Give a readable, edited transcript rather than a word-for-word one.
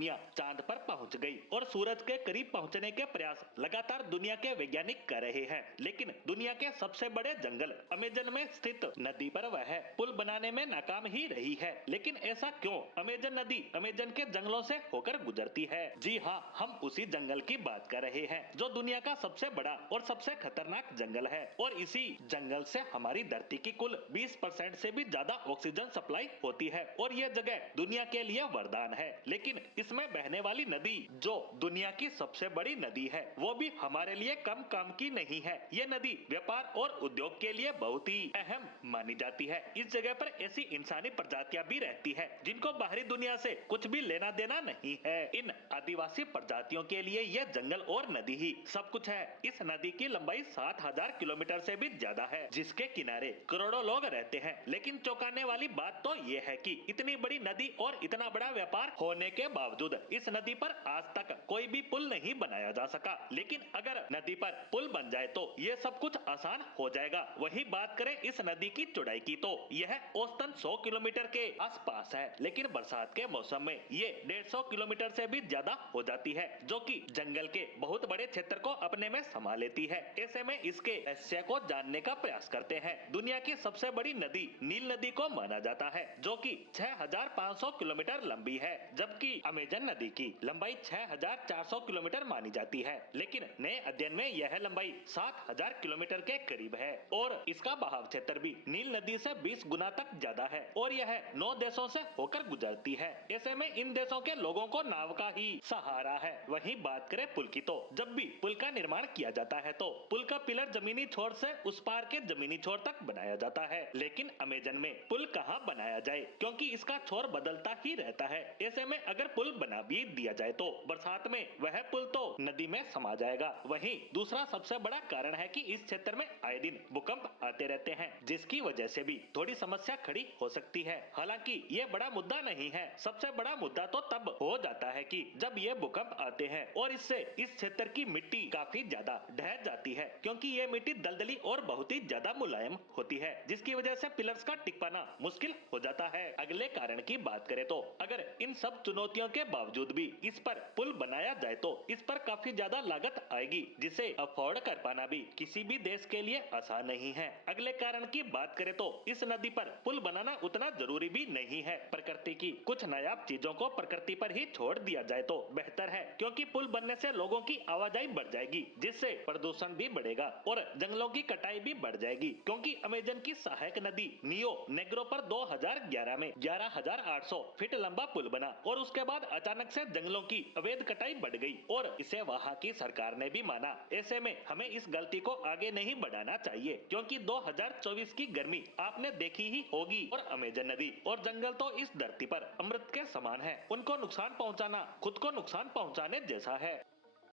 दुनिया चांद पर पहुंच गई और सूरज के करीब पहुंचने के प्रयास लगातार दुनिया के वैज्ञानिक कर रहे हैं, लेकिन दुनिया के सबसे बड़े जंगल अमेजन में स्थित नदी पर वह पुल बनाने में नाकाम ही रही है। लेकिन ऐसा क्यों? अमेजन नदी अमेजन के जंगलों से होकर गुजरती है। जी हाँ, हम उसी जंगल की बात कर रहे हैं जो दुनिया का सबसे बड़ा और सबसे खतरनाक जंगल है, और इसी जंगल से हमारी धरती की कुल 20% से भी ज्यादा ऑक्सीजन सप्लाई होती है, और यह जगह दुनिया के लिए वरदान है। लेकिन इसमें बहने वाली नदी जो दुनिया की सबसे बड़ी नदी है, वो भी हमारे लिए कम काम की नहीं है। यह नदी व्यापार और उद्योग के लिए बहुत ही अहम मानी जाती है। इस जगह पर ऐसी इंसानी प्रजातियां भी रहती है जिनको बाहरी दुनिया से कुछ भी लेना देना नहीं है। इन आदिवासी प्रजातियों के लिए यह जंगल और नदी ही सब कुछ है। इस नदी की लंबाई 7,000 किलोमीटर से भी ज्यादा है, जिसके किनारे करोड़ों लोग रहते हैं। लेकिन चौंकाने वाली बात तो यह है कि इतनी बड़ी नदी और इतना बड़ा व्यापार होने के बावजूद इस नदी पर आज तक कोई भी पुल नहीं बनाया जा सका। लेकिन अगर नदी पर पुल बन जाए तो यह सब कुछ आसान हो जाएगा। वही बात करें इस नदी की चौड़ाई की तो यह औसतन 100 किलोमीटर के आसपास है, लेकिन बरसात के मौसम में ये 150 किलोमीटर से भी ज्यादा हो जाती है, जो कि जंगल के बहुत बड़े क्षेत्र को अपने में समा लेती है। ऐसे में इसके रहस्य को जानने का प्रयास करते हैं। दुनिया की सबसे बड़ी नदी नील नदी को माना जाता है, जो कि 6,500 किलोमीटर लंबी है, जबकि अमेजन नदी की लंबाई 6,400 किलोमीटर मानी जाती है। लेकिन नए अध्ययन में यह लंबाई 7,000 किलोमीटर के करीब है, और इसका बहाव क्षेत्र भी नील नदी से 20 गुना तक ज्यादा है, और यह 9 देशों से होकर गुजरती है। ऐसे में इन देशों के लोगों को नाव का ही सहारा है। वहीं बात करें पुल की तो जब भी पुल का निर्माण किया जाता है तो पुल का पिलर जमीनी छोर से उस पार के जमीनी छोर तक बनाया जाता है। लेकिन अमेजन में पुल कहाँ बनाया जाए, क्योंकि इसका छोर बदलता ही रहता है। ऐसे में अगर पुल बना भी दिया जाए तो बरसात में वह पुल तो नदी में समा जाएगा। वहीं दूसरा सबसे बड़ा कारण है कि इस क्षेत्र में आए दिन भूकंप आते रहते हैं, जिसकी वजह से भी थोड़ी समस्या खड़ी हो सकती है। हालांकि ये बड़ा मुद्दा नहीं है। सबसे बड़ा मुद्दा तो तब हो जाता है कि जब ये भूकंप आते हैं और इससे इस क्षेत्र की मिट्टी काफी ज्यादा ढह जाती है, क्योंकि ये मिट्टी दलदली और बहुत ही ज्यादा मुलायम होती है, जिसकी वजह से पिलर्स का टिक पाना मुश्किल हो जाता है। अगले कारण की बात करें तो अगर इन सब चुनौतियों के बावजूद भी इस पर पुल बनाया जाए तो इस पर काफी ज्यादा लागत आएगी, जिसे अफोर्ड कर पाना भी किसी भी देश के लिए आसान नहीं है। अगले कारण की बात करें तो इस नदी पर पुल बनाना उतना जरूरी भी नहीं है। प्रकृति की कुछ नायाब चीजों को प्रकृति पर ही छोड़ दिया जाए तो बेहतर है, क्योंकि पुल बनने से लोगों की आवाजाही बढ़ जाएगी, जिससे प्रदूषण भी बढ़ेगा और जंगलों की कटाई भी बढ़ जाएगी। क्योंकि अमेजन की सहायक नदी नियो नेग्रो पर 2011 में 11,800 फीट लंबा पुल बना, और उसके बाद अचानक से जंगलों की अवैध कटाई बढ़ गई और इसे वहां की सरकार ने भी माना। ऐसे में हमें इस गलती को आगे नहीं बढ़ाना चाहिए, क्योंकि 2024 की गर्मी आपने देखी ही होगी, और अमेजन नदी और जंगल तो इस धरती पर अमृत के समान है। उनको नुकसान पहुंचाना खुद को नुकसान पहुंचाने जैसा है।